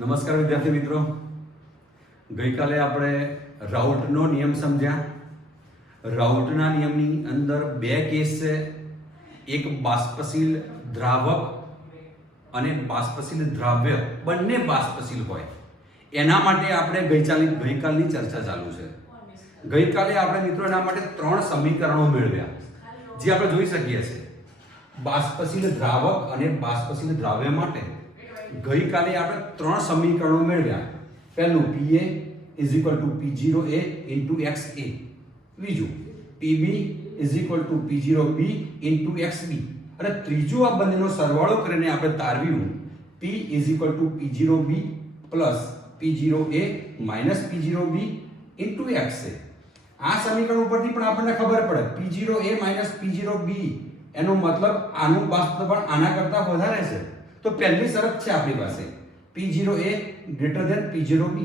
નમસ્કાર વિદ્યાર્થી મિત્રો, ગઈકાલે આપણે રાઉટનો નિયમ સમજ્યા. રાઉટના નિયમની અંદર બે કેસ છે, એક બાષ્પશીલ દ્રાવક અને બાષ્પશીલ દ્રાવ્ય, બંને બાષ્પશીલ હોય એના માટે આપણે ગઈકાલની ચર્ચા ચાલુ છે. ગઈકાલે આપણે મિત્રો એના માટે 3 સમીકરણો મેળવ્યા જે આપણે જોઈ શકીએ છીએ. બાષ્પશીલ દ્રાવક અને બાષ્પશીલ દ્રાવ્ય માટે ગઈકાલે આપણે 3 સમીકરણો મેળવ્યા. પહેલું PA P0A × XA, બીજું PB P0B × XB, અને ત્રીજું આ બંનેનો સરવાળો કરીને આપણે તારવ્યું P P0B P0A P0B × XA. આ સમીકરણ ઉપરથી પણ આપણને ખબર પડે P0A P0B એનો મતલબ આનું બાષ્પદબાણ આના કરતા વધારે છે. તો પહેલી શરત છે આપણી પાસે P0A > P0B.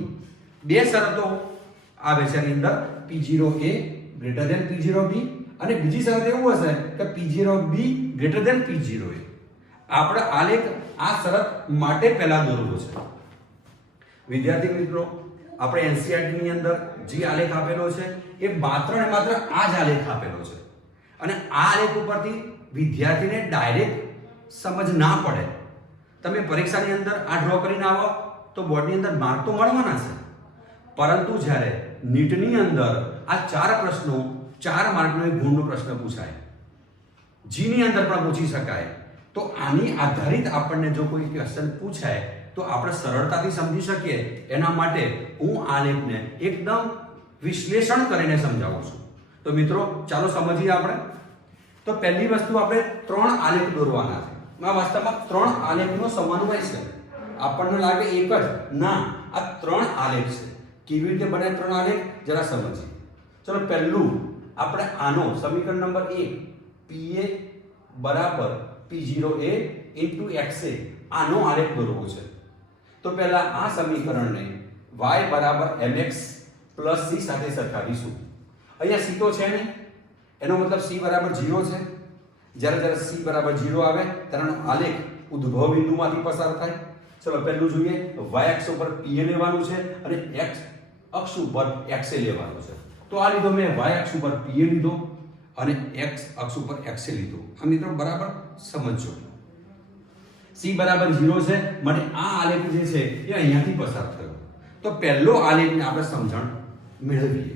બે શરતો આવે છે એની અંદર, P0A > P0B, અને બીજી શરત એવું હશે કે P0B > P0A. આપણે આલેખ આ શરત માટે પહેલા દોરવો છે. વિદ્યાર્થી મિત્રો, આપણે NCERT ની અંદર જે આલેખ આપેલો છે એ માત્ર ને માત્ર આ જ આલેખ આપેલો છે, અને આ આલેખ ઉપરથી વિદ્યાર્થીને ડાયરેક્ટ સમજ ના પડે. તમે પરીક્ષાની અંદર આ ડ્રો કરીને આવો તો બોર્ડની અંદર માર્ક તો મળવાના છે, પરંતુ જ્યારે નીટની અંદર આ 4 પ્રશ્નો 4 માર્કનો એક ગુણનો પ્રશ્ન પૂછાય, જીની અંદર પણ પૂછી શકાય, તો આની આધારિત આપણને જો કોઈ ક્વેશ્ચન પૂછાય તો આપણે સરળતાથી સમજી શકીએ. એના માટે હું આ લેખને એકદમ વિશ્લેષણ કરીને સમજાવું છું. તો મિત્રો ચાલો સમજીએ આપણે. તો પહેલી વસ્તુ આપણે 3 આલેખ દોરવાના છે. વાસ્તવમાં 3 આલેખનો સમન્વય છે. આપણને લાગે એક જ, ના, આ 3 આલેખ છે. કેવી રીતે બને 3 આલેખ જરા સમજીએ. ચલો, પહેલું આપણે આનો સમીકરણ નંબર 1 PA P0A × XA આનો આલેખ દોરવો છે. તો પહેલા આ સમીકરણને y mx + c સાથે સરખાવીશું. અહીંયા c તો છે નહીં, એનો મતલબ c = 0 છે. જ્યારે c = 0 આવે ત્યારે આલેખ ઉદ્ભવ બિંદુમાંથી પસાર થાય. ચલો પહેલું જોઈએ, y અક્ષ ઉપર PA લેવાનું છે અને x અક્ષ ઉપર XA લેવાનું છે. તો આ લીધો મેં y અક્ષ ઉપર PA લીધો અને x અક્ષ ઉપર XA લીધો. આ મિત્રો બરાબર સમજો. c = 0 છે, મને આ આલેખ જે છે એ અહીંયાથી પસાર થયો. તો પહેલો આલેખને આપણે સમજણ મેળવીએ.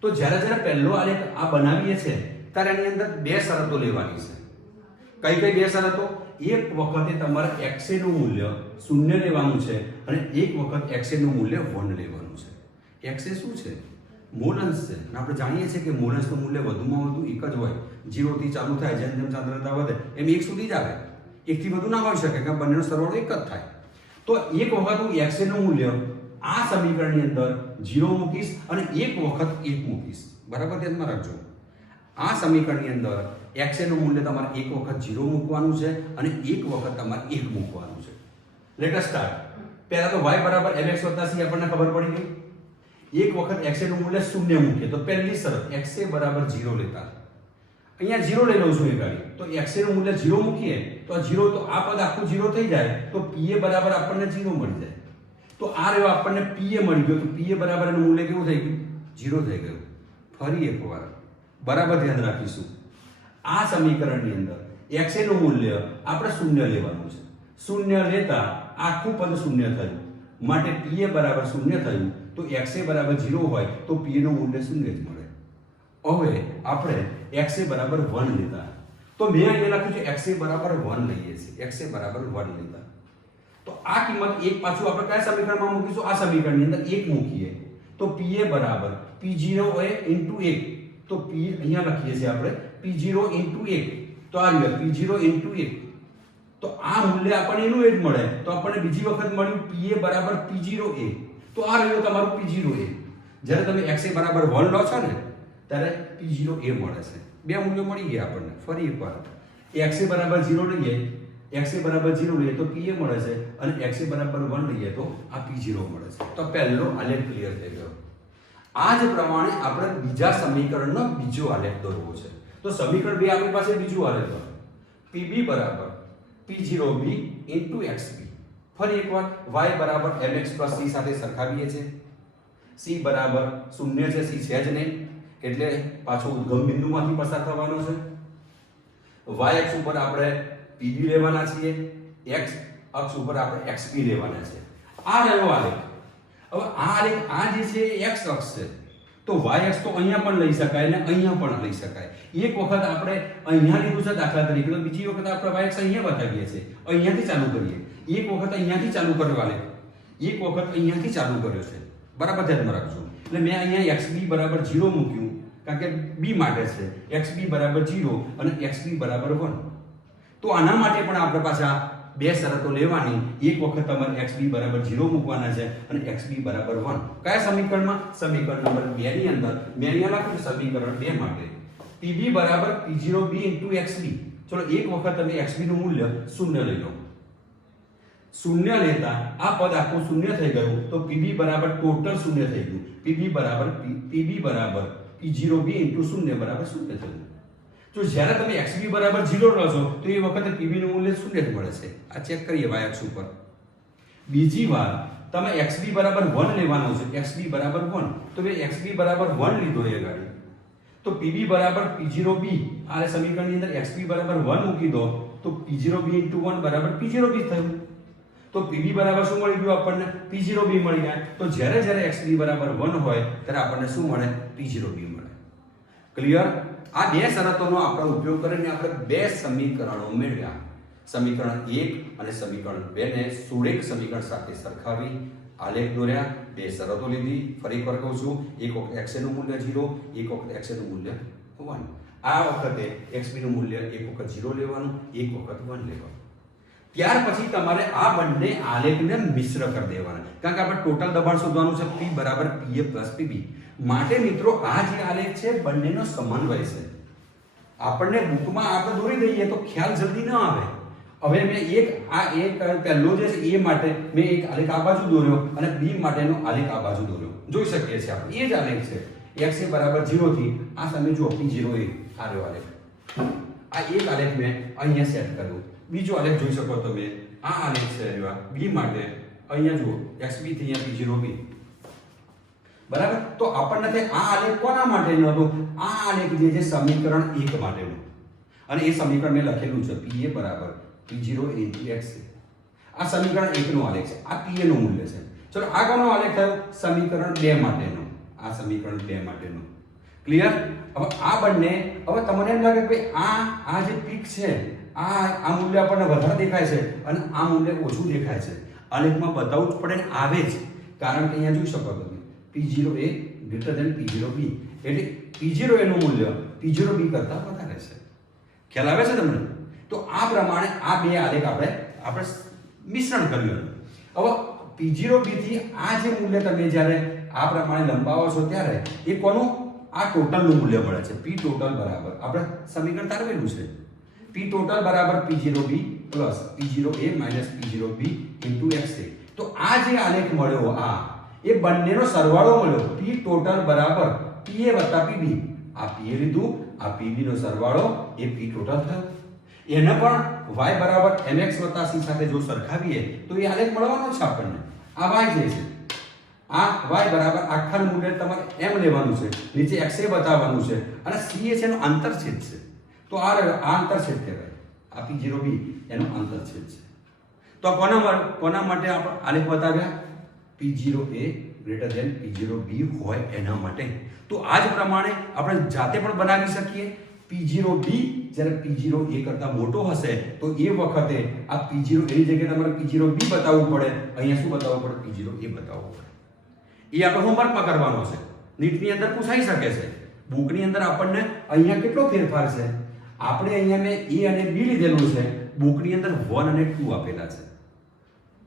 તો જ્યારે પહેલો આલેખ આ બનાવીએ છે ત્યારે એની અંદર 2 શરતો લેવાની છે. કઈ કઈ 2 શરતો? એક વખતે તમારે XA નું મૂલ્ય 0 લેવાનું છે અને એક વખત XA નું મૂલ્ય 1 લેવાનું છે. XA શું છે? મૂળાંશ છે, અને આપણે જાણીએ છીએ કે મૂળાંશનું મૂલ્ય વધુમાં વધુ એક જ હોય. 0 થી ચાલુ થાય, જેમ જેમ સાંદ્રતા વધે એમ 1 સુધી જ આવે. 1 થી વધુ ના હોઈ શકે કે બંનેનો સરવાળો એક જ થાય. તો એક વખત હું XA નું મૂલ્ય આ સમીકરણની અંદર 0 મૂકીશ અને એક વખત 1 મૂકીશ. બરાબર ધ્યાનમાં રાખજો. આ સમીકરણની અંદર XA નું મૂલ્ય તમારે એક વખત 0 મૂકવાનું છે અને એક વખત તમારે 1 મૂકવાનું છે. Let us start. પહેલા તો y = mx + c આપણને ખબર પડી ગઈ. એક વખત XA નું મૂલ્ય 0 મૂકીએ તો પહેલી શરત XA = 0 લેતા. અહીંયા 0 લઈ લઉં છું એ ગાડી. તો XA નું મૂલ્ય 0 મૂકીએ તો 0, તો આ પદ આખું 0 થઈ જાય, તો PA = આપણને 0 મળી જાય. તો આ રહ્યો આપણને PA મળી ગયો. તો PA = એનું મૂલ્ય કેવું થઈ ગયું? 0 થઈ ગયું. ફરી એકવાર બરાબર ધ્યાન રાખીશું. આ સમીકરણની અંદર XA નું મૂલ્ય આપણે 0 લેવાનું છે. 0 લેતા આખું પદ 0 થયું, માટે PA = 0 થયું. તો XA = 0 હોય તો PA નું મૂલ્ય 0 જ મળે. હવે આપણે XA = 1 લેતા. તો મેં અહીંયા લખ્યું છે XA = 1 લઈએ છીએ. XA = 1 લેતા. તો આ કિંમત એક પાછું આપણે કયા સમીકરણમાં મૂકીશું? આ સમીકરણની અંદર 1 મૂકીએ તો PA = P0A × 1. તો P અહીંયા લખીએ છીએ આપણે P0 × 1. તો આ રહ્યું P0 × 1. તો આ મૂલ્ય આપણને એનું જ મળે. તો આપણને બીજી વખત મળ્યું PA = P0A. તો આ રહ્યું તમારું P0A. જ્યારે તમે XA = 1 લો છો ને ત્યારે P0A મળે છે. બે મૂલ્યો મળી ગયા આપણને. ફરી એકવાર XA = 0 લઈએ, XA = 0 લઈએ તો PA મળે છે, અને XA = 1 લઈએ તો આ P0 મળે છે. તો પહેલો આલેખ ક્લિયર થઈ ગયો. આ જ પ્રમાણે આપણે બીજા સમીકરણનો બીજો આલેખ દોરવો છે. તો સમીકરણ 2 આપણી પાસે બીજું આલેખ PB = P0B × XB. ફરી એકવાર y બરાબર mx પ્લસ c સાથે સરખાવીએ છીએ. c બરાબર 0 છે, c છે જ નહીં એટલે પાછો ઉદ્ગમ બિંદુમાંથી પસાર થવાનો છે. y અક્ષ ઉપર આપણે pb લેવાના છીએ, x અક્ષ ઉપર આપણે xp લેવાના છે. આ રહ્યો આલેખ. હવે આ આલેખ આ જે છે એ x અક્ષ છે, તો y અક્ષ તો અહીંયા પણ લઈ શકાય અને અહીંયા પણ લઈ શકાય. એક વખત આપણે અહીંયા લીધું છે દાખલા તરીકે, તો બીજી વખત આપણે y અક્ષ અહીંયા બતાવીએ છીએ. અહીંયાથી ચાલુ કરીએ. એક વખત અહીંયાથી ચાલુ કર્યો આલેખ, એક વખત અહીંયાથી ચાલુ કર્યો છે. બરાબર ધ્યાનમાં રાખજો. એટલે મેં અહીંયા xb બરાબર 0 મૂક્યું કારણ કે b માટે છે. xb બરાબર 0 અને xb બરાબર 1. તો આના માટે પણ આપણે પાછા બે શરતો લેવાની. એક વખત તમારે xb બરાબર 0 મૂકવાના છે અને xb બરાબર 1. કયા સમીકરણમાં? સમીકરણ નંબર 2 ની અંદર મેં અહીંયા લખ્યું સમીકરણ 2 માટે pb બરાબર p0b xb. ચલો એક વખત તમે xb નું મૂલ્ય 0 લઈ લો. 0 લેતા આ પદ આખું 0 થઈ ગયું, તો pb બરાબર ટોટલ 0 થઈ ગયું. pb બરાબર p0b 0 બરાબર 0 થયું. જો જ્યારે તમે xb બરાબર 0 લો છો તો એ વખતે pb નું મૂલ્ય 0 જ મળે છે. આ ચેક કરીએ y અક્ષ ઉપર. બીજી વાર તમે xb બરાબર 1 લેવાનો છે, xb બરાબર 1, તો મેં xb બરાબર 1 લીધો એ ગાડી, તો pb બરાબર p0b. આ સમીકરણની અંદર xb બરાબર 1 મૂકી દો તો p0b 1 બરાબર p0b થયું. તો pb બરાબર શું મળી ગયું આપણને? p0b મળી ગયા. તો જ્યારે જ્યારે xb બરાબર 1 હોય ત્યારે આપણને શું મળે? p0b મળે. ક્લિયર? આ બે શરતોનો આપણે ઉપયોગ કરીને આપણે બે સમીકરણો મેળવ્યા. સમીકરણ 1 અને સમીકરણ 2 ને સુરેખ સમીકરણ સાથે સરખાવી આલેખ દોર્યા, બે શરતો લીધી. ફરી એકવાર કહું છું, એક વખત x નું મૂલ્ય 0, એક વખત x નું મૂલ્ય 1. આ વખતે xb નું મૂલ્ય એક વખત 0 લેવાનું, એક વખત 1 લેવાનું. ત્યાર પછી તમારે આ બંને આલેખને મિશ્ર કરી દેવાના, કારણ કે આપણે ટોટલ દબાણ શોધવાનું છે p બરાબર pa pb. માટે મિત્રો આ જે આલેખ છે બંનેનો સમન્વય છે. આપણને બુકમાં આપણે દોરી દઈએ તો ખ્યાલ જલ્દી ન આવે. હવે મેં પહેલો જે છે a માટે મેં એક આલેખ આ બાજુ દોર્યો અને b માટેનો આલેખ આ બાજુ દોર્યો. જોઈ શકીએ છીએ આપણે એ જ આલેખ છે. x એ બરાબર 0 થી આ તમે જુઓ p0 a આ રહ્યો આલેખ. આ એક આલેખ મેં અહીંયા સેટ કર્યો. બીજો આલેખ જોઈ શકો તમે, આ આલેખ છે રહ્યો b માટે. અહીંયા જુઓ xb થી અહીંયા p0b. બરાબર? તો આપણને આ આલેખ કોના માટેનો હતો? આ આલેખ જે છે સમીકરણ 1 માટેનો. અને એ સમીકરણ મેં લખેલું છે pa બરાબર p0 x. આ સમીકરણ 1 નો આલેખ છે. આ pa નું મૂલ્ય છે. ચલો આ કોનો આલેખ થયો? સમીકરણ 2 માટેનો. આ સમીકરણ 2 માટેનો. ક્લિયર? હવે આ બંને, હવે તમને એમ લાગે કે આ જે પીક છે આ મૂલ્ય આપણને વધારે દેખાય છે અને આ મૂલ્ય ઓછું દેખાય છે. આલેખમાં બતાવવું જ પડે ને, આવે જ. કારણ કે અહીંયા જોઈ શકો તમે p0a p0b એટલે p0a નું મૂલ્ય p0b કરતા વધારે છે. ખ્યાલ આવે છે તમને? તો આ પ્રમાણે આ બે આલેખ આપણે મિશ્રણ કર્યું. હવે p0b થી આ જે મૂલ્ય તમે જ્યારે આ પ્રમાણે લંબાવો છો ત્યારે એ કોનું? આ ટોટલ નું મૂલ્ય મળે છે. p ટોટલ બરાબર આપણે સમીકરણ તારવેલું છે. p ટોટલ બરાબર p0b plus p0a p0b xa. તો આ જે આલેખ મળ્યો આ એ બંનેનો સરવાળો મળ્યો. p ટોટલ બરાબર pa pb. આ pa લીધું, આ pb નો સરવાળો એ p ટોટલ થયો. એને પણ y બરાબર mx c સાથે જો સરખાવીએ તો એ આલેખ મળવાનો છે આપણને. આ y જે છે આ y બરાબર આખાનું મૂલ્ય તમારે m લેવાનું છે, નીચે xa બતાવવાનું છે અને c એ છે એનો આંતરછેદ છે. તો આ આંતરછેદ કહેવાય. આ p0b એનો આંતરછેદ છે. તો કોના માટે આપણે આલેખ બતાવ્યા? p0a p0b હોય એના માટે. તો આ જ પ્રમાણે આપણે જાતે પણ બનાવી શકીએ. p0b જ્યારે p0a કરતા મોટો હશે તો એ વખતે આ p0a ની જગ્યાએ તમારે p0b બતાવવું પડે. અહીંયા શું બતાવવું પડે? p0a બતાવવું પડે. એ આપણે હોમવર્કમાં કરવાનો છે. નીટની અંદર પૂછાઈ શકે છે. બુકની અંદર આપણને અહીંયા કેટલો ફેરફાર છે? આપણે અહીંયા મેં a અને b લીધેલું છે, બુકની અંદર 1 અને 2 આપેલા છે.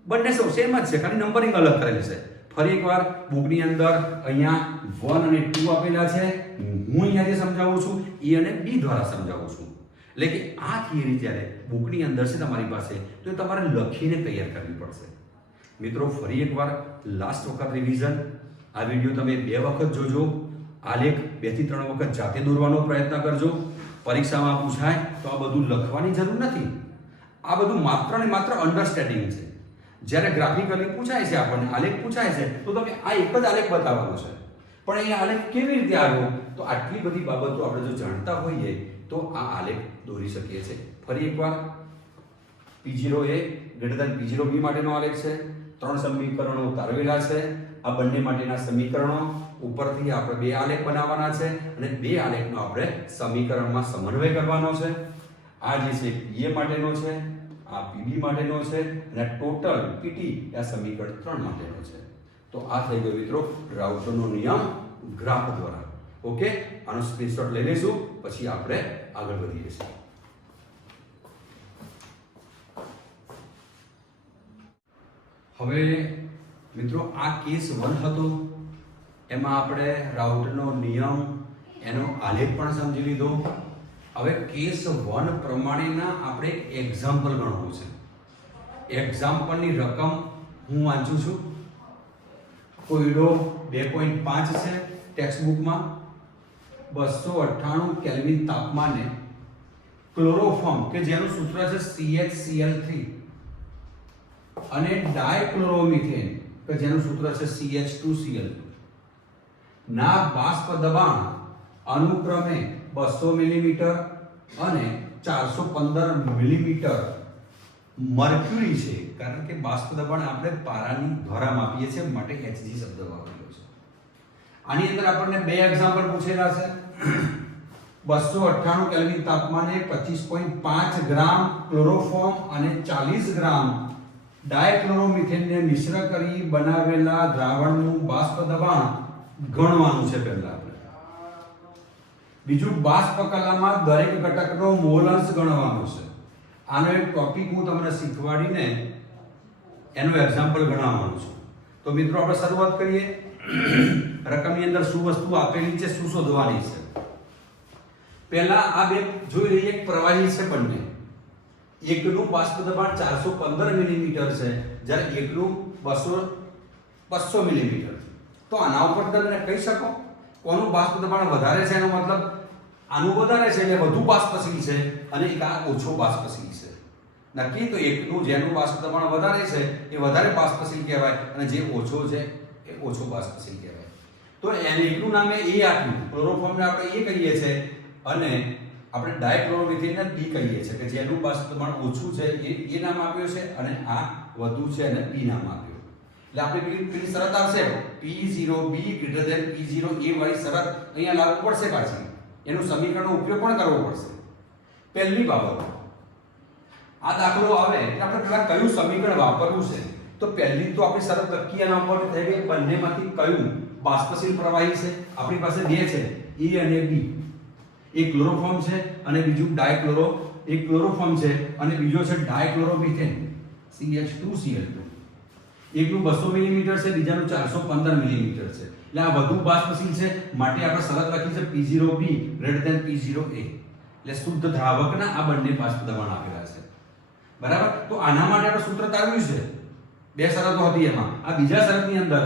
બંને સૌ સેમ જ છે, ખાલી નંબરિંગ અલગ કરેલ છે. ફરી એકવાર બુકની અંદર અહીંયા 1 અને 2 આપેલા છે. હું અહીંયા જે સમજાવું છું a અને b દ્વારા સમજાવું છું. એટલે કે આ થિયરી જ્યારે બુકની અંદર છે તમારી પાસે તો તમારે લખીને તૈયાર કરવી પડશે. મિત્રો ફરી એકવાર લાસ્ટ વખત રિવિઝન. આ વિડિયો તમે 2 વખત જોજો. આલેખ 2 થી 3 વખત જાતે દોરવાનો પ્રયત્ન કરજો. પરીક્ષામાં પૂછાય તો આ બધું લખવાની જરૂર નથી. આ બધું માત્ર ને માત્ર અન્ડરસ્ટેન્ડિંગ છે. જ્યારે ગ્રાફિકલી પૂછાય છે આપણને આલેખ પૂછાય છે તો તમે આ એક જ આલેખ બતાવવાનો છે, પણ એ આલેખ કેવી રીતે આવ્યો? તો આટલી બધી બાબતો આપણે જો જાણતા હોઈએ તો આ આલેખ દોરી શકીએ છીએ. ફરી એકવાર P0A > P0B માટેનો આલેખ છે. 3 સમીકરણો તારવેલા છે. આ બંને માટેના સમીકરણો ઉપરથી આપણે 2 આલેખ બનાવવાના છે અને 2 આલેખનો આપણે સમીકરણમાં સમન્વય કરવાનો છે. આ જે છે PA માટેનો છે, આ PB માટેનો છે અને ટોટલ PT આ સમીકરણ 3 માટેનો છે. તો આ થઈ ગયો મિત્રો રાઉટરનો નિયમ ગ્રાફ દ્વારા. ઓકે, આનો સ્ક્રીનશોટ લઈ લઈશું, પછી આપણે આગળ વધીએ છીએ. હવે મિત્રો આ કેસ 1 હતો, એમાં આપણે રાઉટરનો નિયમ એનો આલેખ પણ સમજી લીધો. હવે કેસ 1 પ્રમાણેના આપણે એક એક્ઝામ્પલ ગણવું છે. એક્ઝામ્પલની રકમ હું વાંચું છું. કોયડો 2.5 છે ટેક્સ્ટ બુકમાં. 298 કેલ્વિન તાપમાને ક્લોરોફોર્મ કે જેનું સૂત્ર છે CHCl3 અને ડાયક્લોરોમિથેન કે જેનું સૂત્ર છે CH2Cl ના બાષ્પ દબાણ અનુક્રમે 200 મિલીમીટર અને 415 મિલીમીટર મર્ક્યુરી છે, કારણ કે બાષ્પ દબાણ આપણે પારાની દ્વારા માપીએ છીએ માટે Hg શબ્દ વાપરેલો છે. આની અંદર આપણને 2 એક્ઝામ્પલ પૂછેલા છે. 298 કેલ્વિન તાપમાને 25.5 ગ્રામ ક્લોરોફોર્મ અને 40 ગ્રામ ડાયક્લોરોમિથેનને મિશ્ર કરી બનાવેલા દ્રાવણનું બાષ્પ દબાણ ગણવાનું છે પહેલા આપણે. બીજું બાષ્પ કલામાં દરેક ઘટકનો મોલ અંશ ગણવાનો છે. આનો એક ટોપિક હું તમને શીખવાડીને એનો એક્ઝામ્પલ ગણાવવાનો છું. તો મિત્રો આપણે શરૂઆત કરીએ. રકમની અંદર શું વસ્તુ આપેલી છે, શું શોધવાની છે. પહેલા આ બે જોઈ લઈએ. એક પ્રવાહી છે બંને. એકનું બાષ્પ દબાણ 415 મિલીમીટર છે જ્યારે એકનું 200 મિલીમીટર છે. તો આના ઉપર તમે કહી શકો કોનું બાષ્પ દબાણ વધારે છે, એનો મતલબ આનું વધારે છે એટલે વધુ બાષ્પશીલ છે અને એક આ ઓછો બાષ્પશીલ છે. નક્કી. તો એકનું જેનું બાષ્પ દબાણ વધારે છે એ વધારે બાષ્પશીલ કહેવાય અને જે ઓછો છે એ ઓછો બાષ્પશીલ કહેવાય. તો એને એકનું નામે A આપ્યું, ક્લોરોફોર્મને આપણે A કહીએ છીએ અને આપણે ડાયક્લોરોમિથેનને B કહીએ છીએ કે જેનું બાષ્પ દબાણ ઓછું છે એ નામ આપ્યું છે અને આ વધુ છે અને B નામ આપ્યું. એટલે આપણે પેલી શરત આવશે P0B > P0A વાળી શરત અહીંયા લાગુ પડશે પાછી. એનું સમીકરણનો ઉપયોગ પણ કરવો પડશે. પહેલી બાબત, આ દાખલો આવે એટલે આપણે પેલા કયું સમીકરણ વાપરવું છે. તો પહેલી તો આપણી શરત લખી એના ઉપર થઈ ગઈ બંનેમાંથી કયું બાષ્પશીલ પ્રવાહી છે. આપણી પાસે 2 છે, A અને B. એક ક્લોરોફોર્મ છે અને બીજું એક ક્લોરોફોર્મ છે અને બીજો છે ડાયક્લોરોમિથેન CH2Cl2. એકનું 200 મિલીમીટર છે, બીજાનું 415 મિલીમીટર છે. એટલે આ વધુ બાષ્પશીલ છે માટે આપણે શરત લખી છે P0B > P0A. એટલે શુદ્ધ દ્રાવકના આ બંને બાષ્પ દબાણ આપેલા છે. બરાબર. તો આના માટે આપણે સૂત્ર તારવ્યું છે. 2 શરતો હતી એમાં. આ બીજા શરતની અંદર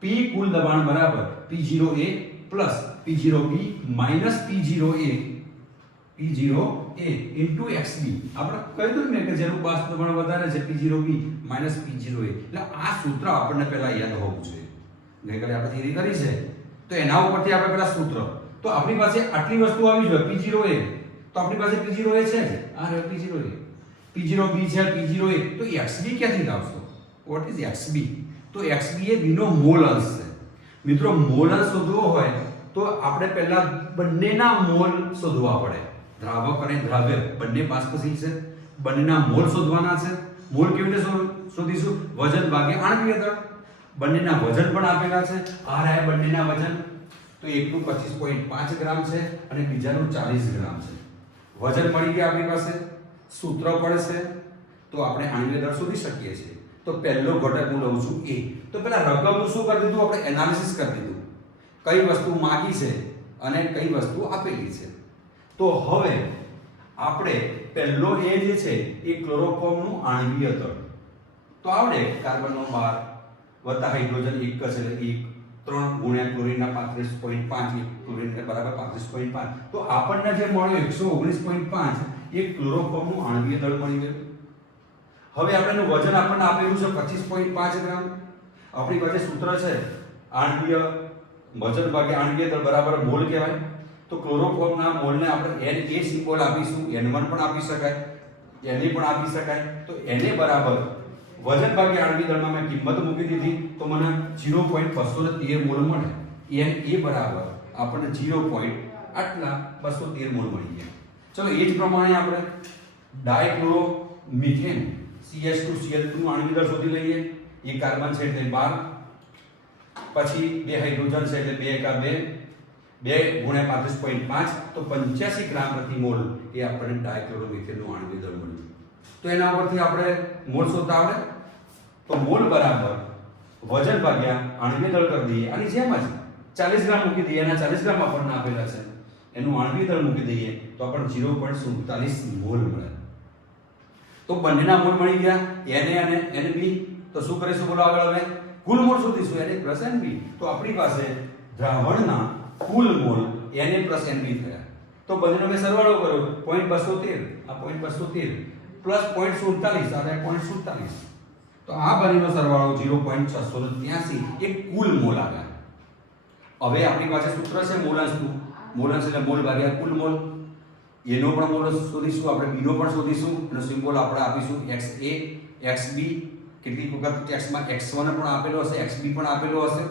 P કુલ દબાણ બરાબર P0A plus P0B minus P0A into XB. આપણે કહી દઉં ને કે જેનું બાષ્પ દબાણ વધારે છે P0B માઈનસ P0A. એટલે આ સૂત્ર આપણને પહેલા યાદ હોવું જોઈએ. ગઈકાલે આપણે થિયરી કરી છે તો એના ઉપરથી આપણે પહેલા સૂત્ર. તો આપણી પાસે આટલી વસ્તુ આવી જોઈએ P0A. તો આપણી પાસે P0A છે. આ રહ્યો P0A. P0B છે, P0A. તો XB ક્યાંથી લાવશો? What is XB? તો XB એ B નો મોલ અંશ છે. મિત્રો મોલ અંશ શોધવો હોય તો આપણે પહેલા બંનેના મોલ શોધવા પડે. દ્રાવક અને દ્રાવ્ય બંને બાષ્પશીલ છે, બંનેના મોલ શોધવાના છે. મોલ કેવી રીતે શોધીશું? વજન ભાગ્યા આણ્વિય દળ. બંનેના વજન પણ આપેલા છે. આ રહ્યા બંનેના વજન. તો એકનું 25.5 ગ્રામ છે અને બીજાનું 40 ગ્રામ છે. વજન મળી ગયા આપણી પાસે. સૂત્ર પડશે તો આપણે આણ્વિય દળ શોધી શકીએ છીએ. તો પહેલો ઘટક હું લઉં છું A. તો પેલા રકમનું શું કરી દીધું? આપણે એનાલિસિસ કરી દીધું. કઈ વસ્તુ માંગી છે અને કઈ વસ્તુ આપેલી છે. તો હવે આપણે પહેલો A જે છે એ ક્લોરોફોર્મનું આણ્વિય દળ તો આવડે. કાર્બનનો 12 વત્તા હાઇડ્રોજન 1 છે એટલે 1 3 ગુણ્યા ક્લોરીનના 35.5 ક્લોરીન બરાબર 35.5. તો આપણને જે મળ્યો 119.5 એ ક્લોરોફોર્મનું આણ્વિય દળ મળી ગયું. હવે આપણે એનું વજન આપણને આપેલું છે 25.5 ગ્રામ. આપણી પાસે સૂત્ર છે આણ્વીય વજન ભાગ્યા આણ્વીય દળ બરાબર મોલ કહેવાય. તો ક્લોરોફોર્મના મોલને આપણે Na સિમ્બોલ આપીશું. N1 પણ આપી શકાય, Na પણ આપી શકાય. તો Na બરાબર વજન ભાગ્યા આણ્વીય દળમાં મેં કિંમત મૂકી દીધી તો મને 0.213 મોલ મળે. Na બરાબર આપણને 213 મોલ મળી ગયા. ચલો એ જ પ્રમાણે આપણે ડાયક્લોરોમિથેન CH2Cl2 આણ્વીય દળ શોધી લઈએ. એ કાર્બન છે એટલે 12, પછી બે હાઇડ્રોજન છે એટલે 2 એકા 2, 2 ગુણ્યા 35.5 તો 85 ગ્રામ પ્રતિ મોલ એ આપણને ડાયક્લોરોમિથેનનું આણ્વીય દળ મળ્યું. તો એના ઉપરથી આપણે મોલ શોધતા આવડે. તો મોલ બરાબર વજન ભાગ્યા આણ્વીય દળ કરી દઈએ. આની જેમ જ 40 ગ્રામ મૂકી દઈએ. એના 40 ગ્રામ આપણને આપેલા છે, એનું આણ્વીય દળ મૂકી દઈએ તો આપણને 0.47 મોલ મળે. તો બંનેના મોલ મળી ગયા, Na અને Nb. તો શું કરીશું બોલો આગળ? હવે કુલ મોલ શોધીશું, Na + Nb. તો આપણી પાસે દ્રાવણના કુલ મોલ Na + Nb થયા. તો બંનેનો મેં સરવાળો કર્યો 0.213, આ 0.213 પ્લસ 0.47 અને 0.47. તો આ બંનેનો સરવાળો 0.683 એ કુલ મોલ આવ્યા. હવે આપણી પાસે સૂત્ર છે મોલાંશનું. મોલાંશ એટલે મોલ ભાગ્યા કુલ મોલ. એનો પણ મોલ શોધીશું આપણે, બીનો પણ શોધીશું. એનો સિમ્બોલ આપણે આપીશું XA XB. કેટલીક વખત ટેક્સ્ટમાં X1 પણ આપેલો હશે, XB પણ આપેલો હશે.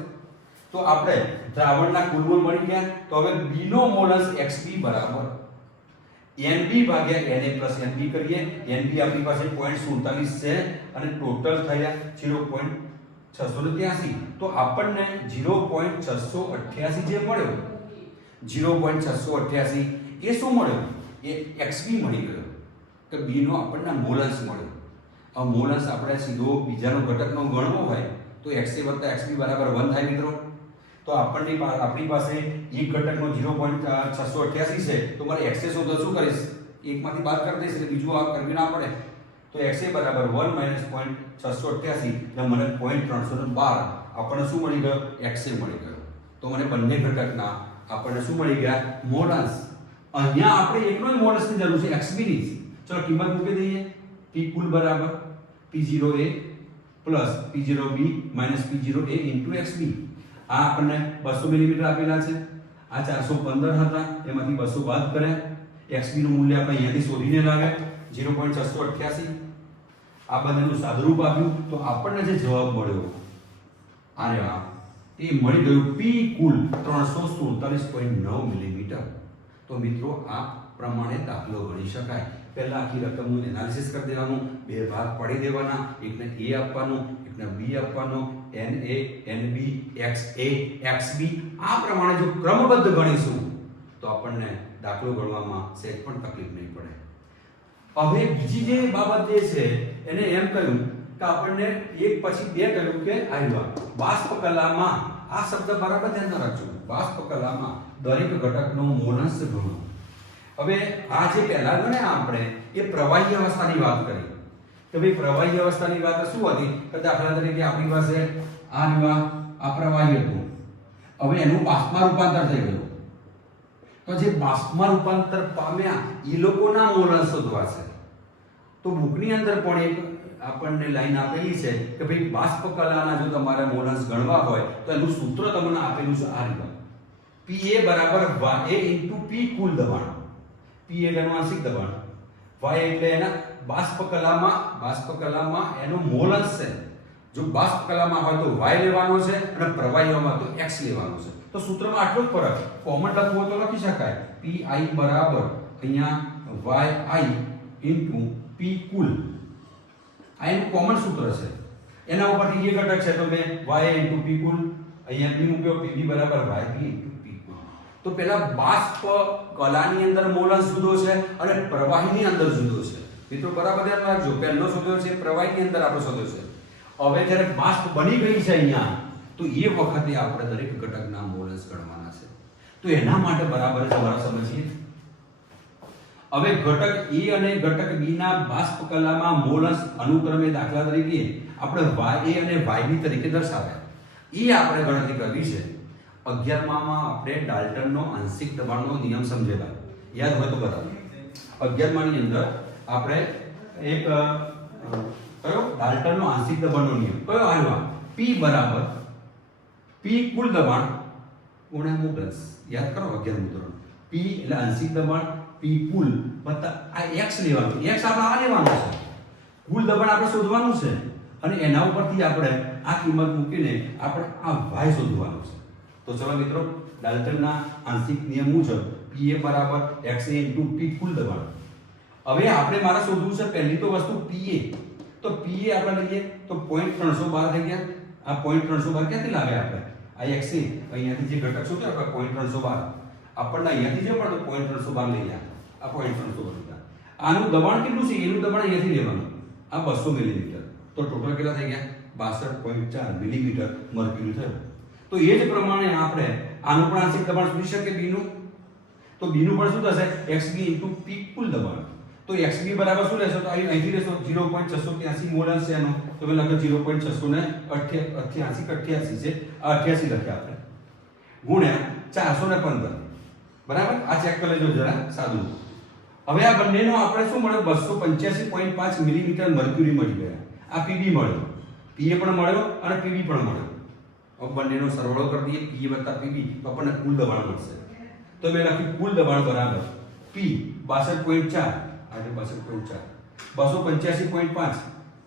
તો આપણે દ્રાવણના કુલ મોલ મળી ગયા. તો હવે B નો મોલાંશ XB બરાબર NB ભાગ્યા Na + Nb કરીએ. Nb આપણી પાસે 0.47 છે અને ટોટલ થયા 0.683. તો આપણને 0.688 જે મળ્યો, 0.688 એ શું મળ્યો? એ XB મળી ગયો. કે B નો આપણને મોલાંશ મળ્યો. આ મોલાંશ આપણે સીધો બીજાનો ઘટકનો ગણવો હોય તો XA + XB બરાબર 1 થાય મિત્રો. તો આપણી પાસે એક ઘટકનો 0.688 છે. તો મારે XA શોધો, શું કરીશ? એકમાંથી બાદ કરી દઈશ એટલે બીજું આ કરવી ના પડે. તો XA બરાબર 1 - 0.688 એટલે મને 0.312 આપણને શું મળી ગયો? XA મળી ગયો. તો મને બંને ઘટકના આપણને શું મળી ગયા? મોલાંશ. અહીંયા આપણે એકનો જ મોલાંશની જરૂર છે, XB ની જ. ચલો કિંમત મૂકી દઈએ. P કુલ બરાબર P0A + P0B - P0A × XB. આ આપણને 200 મિલીમીટર આપેલા છે. આ 415 હતા, એમાંથી 200 બાદ કર્યા. XB નું મૂલ્ય આપણે અહીંયાથી શોધીને લાવ્યા 0.688. આ બંનેનું સાદુરૂપ આપ્યું તો આપણને જે જવાબ મળ્યો આ એ મળી ગયું P કુલ 347.9 મિલીમીટર. તો મિત્રો આ પ્રમાણે દાખલો ગણી શકાય. પહેલા આખી રકમનું એનાલિસિસ કરી દેવાનું, બે ભાગ પાડી દેવાના, એકને A આપવાનો, એકને B આપવાનો, Na Nb XA XB. આ પ્રમાણે જો ક્રમબદ્ધ ગણીશું તો આપણને દાખલો ગણવામાં સહેજ પણ તકલીફ નહીં પડે. હવે બીજી જે બાબત જે છે એને એમ કહ્યું કે આપણને એક પછી બે કહ્યું કે આવ્યા બાષ્પ કલામાં. આ શબ્દ બરાબર ધ્યાન રાખજો. બાષ્પ કલામાં દરેક ઘટકનો મોલાંશ ગણો. હવે આ જે પહેલા ગણ્યા આપણે એ પ્રવાહી અવસ્થાની વાત કરી કે ભાઈ પ્રવાહી અવસ્થાની વાત શું હતી કે દાખલા તરીકે આપણી પાસે આ પ્રવાહી હતું. હવે એનું બાષ્પમાં રૂપાંતર થઈ ગયું. તો જે બાષ્પમાં રૂપાંતર પામ્યા એ લોકોના મોલાંશ શોધવા છે. તો બુકની અંદર પણ એક આપણને લાઈન આપેલી છે કે ભાઈ બાષ્પ કલાના જો તમારે મોલાંશ ગણવા હોય તો એનું સૂત્ર તમને આપેલું છે આ રીતે. Pa બરાબર Va × P કુલ દબાણ. P એટલે આંશિક દબાણ, Y એટલે એના બાષ્પ કલામાં એનો મોલાંશ છે. જો બાષ્પ કલામાં હોય તો Y લેવાનો છે અને પ્રવાહીમાં તો X લેવાનો છે. તો સૂત્રમાં આટલો જ ફરક. કોમન લખવું તો લખી શકાય Pi બરાબર અહીંયા Yi × P કુલ. આ એનું કોમન સૂત્ર છે. એના ઉપરથી એ ઘટક છે તો મેં Y × P કુલ અહીંયા B મૂક્યો. Pb બરાબર YB × P કુલ. તો પહેલા બાષ્પ કલાની અંદર મોલાંશ જુદો છે અને પ્રવાહીની અંદર જુદો છે. મિત્રો બરાબર ધ્યાન રાખજો. પહેલો શોધ્યો છે પ્રવાહીની અંદર આપણે શોધ્યો છે. હવે જ્યારે બાષ્પ બની ગઈ છે અહીંયા તો એ વખતે આપણે દરેક ઘટકના મોલાંશ ગણવાના છે. તો એના માટે બરાબર સવારે સમજીએ. હવે ઘટક A અને ઘટક B ના બાષ્પ કલામાં મોલાંશ અનુક્રમે દાખલા તરીકે આપણે Ya અને Yb તરીકે દર્શાવ્યા. એ આપણે ગણતરી કરવી છે. 11માં આપણે ડાલ્ટનનો આંશિક દબાણનો નિયમ સમજેલા, યાદ હોય તો બતાવો. 11માં ની અંદર આપણે એક કયો? ડાલ્ટનનો આંશિક દબાણનો નિયમ કયો આવ્યો? P બરાબર P કુલ દબાણ ગુણ્યા મોડલ્સ. યાદ કરો 11મું ધોરણ. P એટલે આંશિક દબાણ, P કુલ વત્તા આ x લેવાનું. x આપણે આ લેવાનો છે. કુલ દબાણ આપણે શોધવાનું છે અને એના ઉપરથી આપણે આ કિંમત મૂકીને આપણે આ y શોધવાનું છે. તો ચલો મિત્રો, ડાલ્ટનના આંશિક નિયમ મુજબ PA બરાબર XA * P કુલ દબાણ. હવે આપણે મારે શોધવું છે પહેલી તો વસ્તુ PA. તો PA આપણે લઈએ તો 0.312 થઈ ગયા. આ 0.312 ક્યાંથી લાવ્યા આપણે? આ XA અહીંયાથી જે ઘટક શોધ્યો આપણે 0.312 આપણને અહીંયાથી જે પડે 0.312 લઈ ગયા. આ 0.312. આનું દબાણ કેટલું છે? એનું દબાણ અહીંયાથી લેવાનું. આ 200 મિલીમીટર. તો ટોટલ કેટલા થઈ ગયા? 62.4 મિલીમીટર મર્ક્યુરી થયું. તો એ જ પ્રમાણે આપણે આનું પણ આંશિક દબાણ શોધી શકીએ B નું. તો B નું પણ શું થશે? XB * P કુલ દબાણ. તો XB બરાબર શું લેશો? તો અહીંથી લેશો 0.683 મોલ છે એનો. તો મેં લખ્યો 0.688 છે. આ 88 લખ્યા આપણે. ગુણ્યા 415. બરાબર? આ ચેક કરી લેજો જરા સાદું. હવે આ બંનેનો આપણે શું મળ્યો? 285.5 મિલીમીટર મર્ક્યુરી મળી ગયા. આ PB મળ્યો. PA પણ મળ્યો અને PB પણ મળ્યો. હવે બંનેનો સરવાળો કરી દઈએ PA વત્તા PB તો આપણને કુલ દબાણ મળશે. તો મેં લખ્યું કુલ દબાણ બરાબર P 62.4 આજે 62.4 285.5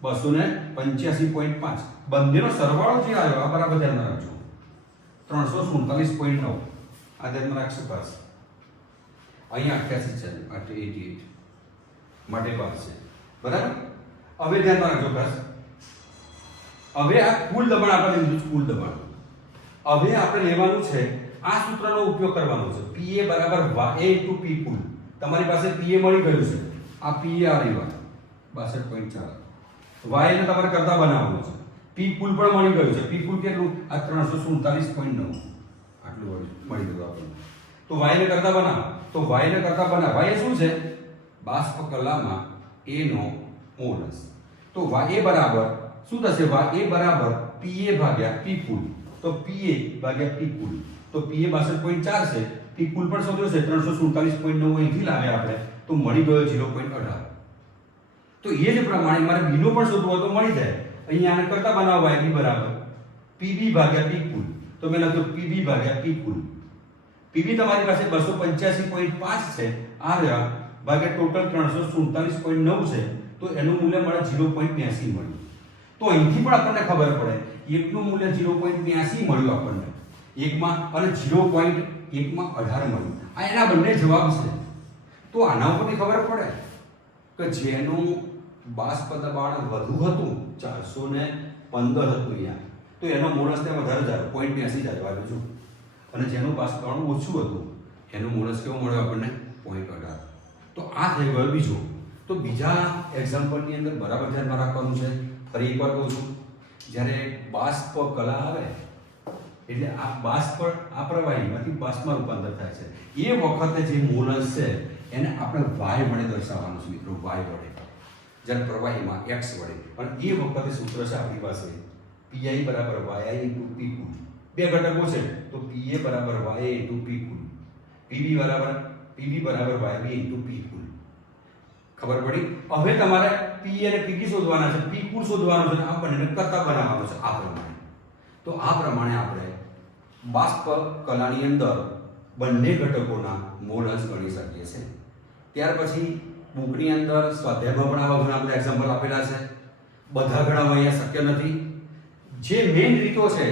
285.5 બંનેનો સરવાળો જે આવ્યો આ બરાબર ધ્યાનમાં રાખજો 347.9 આ ધ્યાનમાં રાખશો બસ. અહીંયા 88 છે 88 માટે પાસ છે. બરાબર? હવે ધ્યાનમાં રાખજો બસ. હવે આ કુલ દબાણ આપણે લીધું કુલ દબાણ. હવે આપણે લેવાનું છે આ સૂત્રનો ઉપયોગ કરવાનો છે. PA બરાબર YA * P કુલ. તમારી પાસે PA મળી ગયું છે. આ PA આ રહ્યું 62.4. Y ને તમારે કરતા બનાવવાનો છે. P કુલ પણ મળી ગયું છે. P કુલ કેટલું? આ 347.9 આટલું મળી ગયું આપણને. તો Y ને કરતા બનાવો. તો Y ને કરતા બનાવો. Y શું છે? બાષ્પ કલામાં A નો મોલસ. તો YA બરાબર શું થશે? YA બરાબર PA ભાગ્યા P કુલ. તો PA ભાગ્યા P કુલ. તો PA 62.4 છે. P કુલ પણ શોધ્યો છે 347.9 અહીંથી લાવ્યા આપણે. તો મળી ગયો 0.18. તો એ જ પ્રમાણે મારે B નો પણ શોધવો તો મળી જાય. અહીંયા આને કરતા બનાવો YB બરાબર PB ભાગ્યા P કુલ. તો મેં લખ્યું PB ભાગ્યા P કુલ. PB તમારી પાસે 285.5 છે. આ રહ્યા ભાગ્યા ટોટલ 347.9 છે. તો એનું મૂલ્ય મળે 0.82 મળ્યું. તો અહીંથી પણ આપણને ખબર પડે એકનું મૂલ્ય 0.82 મળ્યું આપણને એકમાં અને 0.1 માં 18 મળ્યું. આ એના બંને જવાબ છે. તો આના ઉપરથી ખબર પડે કે જેનું બાષ્પ દબાણ વધુ હતું 415 હતું અહીંયા તો એનો મોલસ ત્યાં વધારે જાય 0.82 જાય બાજુ. અને જેનું બાષ્પ દબાણ ઓછું હતું એનું મોલસ કેવું મળ્યું આપણને 0.18. તો આ થઈ ગયો બીજો. તો બીજા એક્ઝામ્પલની અંદર બરાબર ધ્યાનમાં રાખવાનું છે. ફરી એકવાર કહું છું, જ્યારે બાષ્પ કલા આવે એટલે આ બાષ્પ આ પ્રવાહીમાંથી બાષ્પમાં રૂપાંતર થાય છે. એ વખતે જે મોલસ છે એને આપણે y વડે દર્શાવવાનું છે મિત્રો. y વડે જ્યારે પ્રવાહીમાં x વડે. અને એ વખતે સૂત્ર છે આપણી પાસે PI બરાબર YI * P કુલ. બે ઘટકો છે તો PA બરાબર YA * P કુલ. PB બરાબર YB * P કુલ. ખબર પડી? હવે તમારે P અને PB શોધવાના છે. P કુલ શોધવાનો છે. આ બંનેને કરતા બનાવવાનો છે આ પ્રમાણે. તો આ પ્રમાણે આપણે બાષ્પ કલાની અંદર બંને ઘટકોના મોલસ ગણી શકીએ છીએ. ત્યાર પછી બુકની અંદર સ્વાધ્યાયમાં પણ આવા ઘણા બધા એક્ઝામ્પલ આપેલા છે. બધા ગણાવવા અહીંયા શક્ય નથી. જે મેઇન રીતો છે,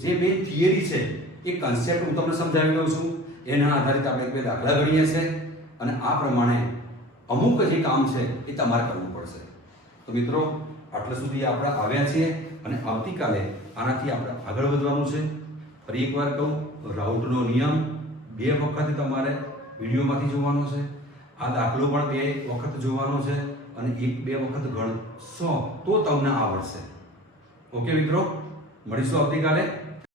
જે મેઇન થિયરી છે એ કન્સેપ્ટ હું તમને સમજાવી દઉં છું. એના આધારિત આપણે બે દાખલા ગણીએ છીએ અને આ પ્રમાણે અમુક જે કામ છે એ તમારે કરવું પડશે. તો મિત્રો આટલા સુધી આપણે આવ્યા છીએ અને આવતીકાલે આનાથી આપણે આગળ વધવાનું છે. ફરી એકવાર કહું, રાઉટનો નિયમ 2 વખત તમારે વિડીયોમાંથી જોવાનો છે. આ દાખલો પણ 2 વખત જોવાનો છે અને 1-2 વખત ગણશો તો તમને આવડશે. ઓકે મિત્રો, મળીશું આવતીકાલે.